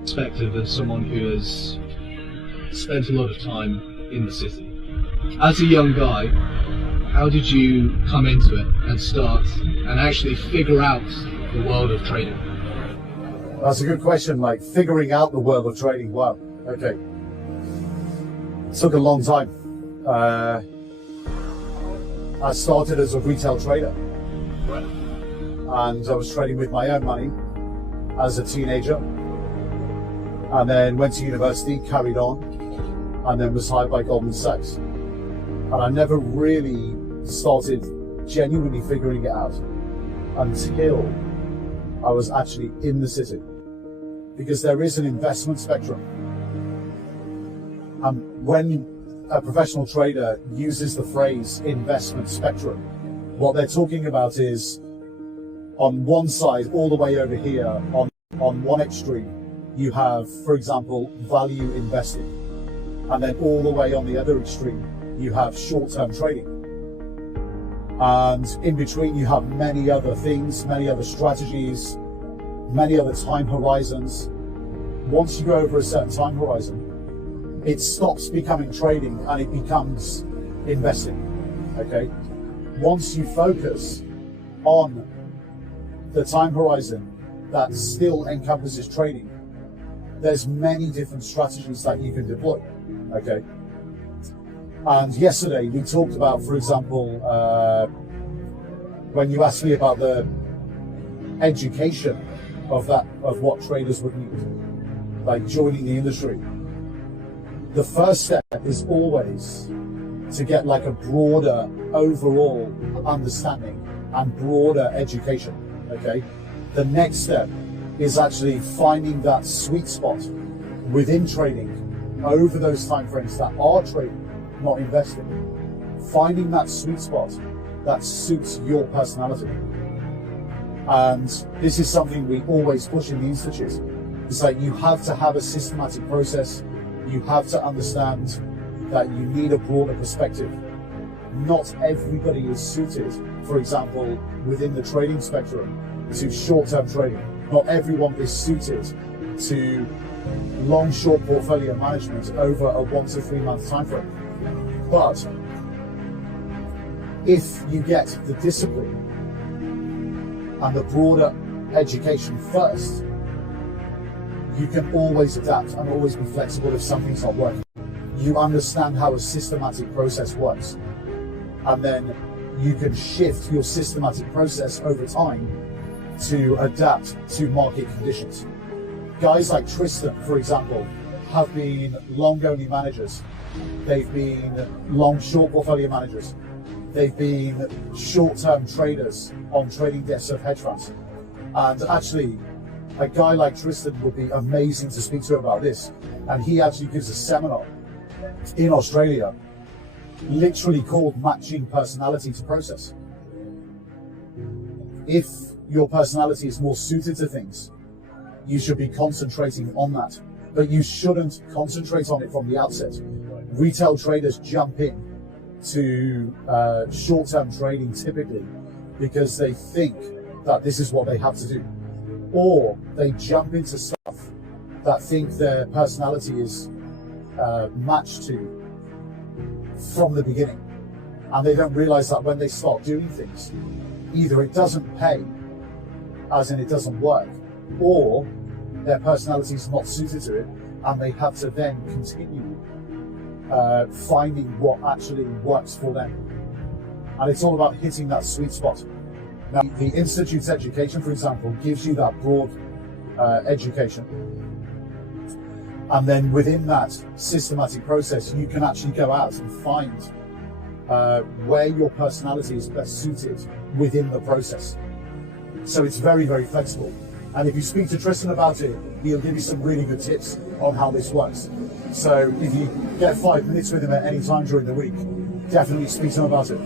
perspective as someone who has spent a lot of time in the city. As a young guy, how did you come into it and start and actually figure out the world of trading? That's a good question, like figuring out the world of trading. Wow, okay. It took a long time. I started as a retail trader. And I was trading with my own money as a teenager. And then went to university, carried on, and then was hired by Goldman Sachs. And I never really started genuinely figuring it out until I was actually in the city. Because there is an investment spectrum. And when a professional trader uses the phrase investment spectrum, what they're talking about is on one side, all the way over here, on one extreme, you have, for example, value investing. And then all the way on the other extreme, you have short-term trading. And in between, you have many other things, many other strategies, many other time horizons. Once you go over a certain time horizon, it stops becoming trading and it becomes investing, okay? Once you focus on the time horizon that still encompasses trading, there's many different strategies that you can deploy, okay? And yesterday we talked about, for example, when you asked me about the education of what traders would need, like joining the industry. The first step is always to get like a broader overall understanding and broader education, okay? The next step is actually finding that sweet spot within trading over those time frames that are trading, not investing. Finding that sweet spot that suits your personality. And this is something we always push in the Institute. It's like you have to have a systematic process. You have to understand that you need a broader perspective. Not everybody is suited, for example, within the trading spectrum, to short-term trading. Not everyone is suited to long-short portfolio management over a 1 to 3 month time frame. But if you get the discipline and the broader education first, you can always adapt and always be flexible if something's not working. You understand how a systematic process works, and then you can shift your systematic process over time to adapt to market conditions. Guys like Tristan, for example, have been long-only managers. They've been long-short portfolio managers. They've been short-term traders on trading desks of hedge funds. And actually, a guy like Tristan would be amazing to speak to about this. And he actually gives a seminar in Australia, literally called Matching Personality to Process. If your personality is more suited to things, you should be concentrating on that. But you shouldn't concentrate on it from the outset. Retail traders jump in to short-term trading typically because they think that this is what they have to do. Or they jump into stuff that think their personality is matched to from the beginning. And they don't realize that when they start doing things, either it doesn't pay, as in it doesn't work, or their personality is not suited to it, and they have to then continue finding what actually works for them. And it's all about hitting that sweet spot. Now, the Institute's education, for example, gives you that broad education. And then within that systematic process, you can actually go out and find where your personality is best suited within the process. So it's very, very flexible. And if you speak to Tristan about it, he'll give you some really good tips on how this works. So if you get 5 minutes with him at any time during the week, definitely speak to him about it.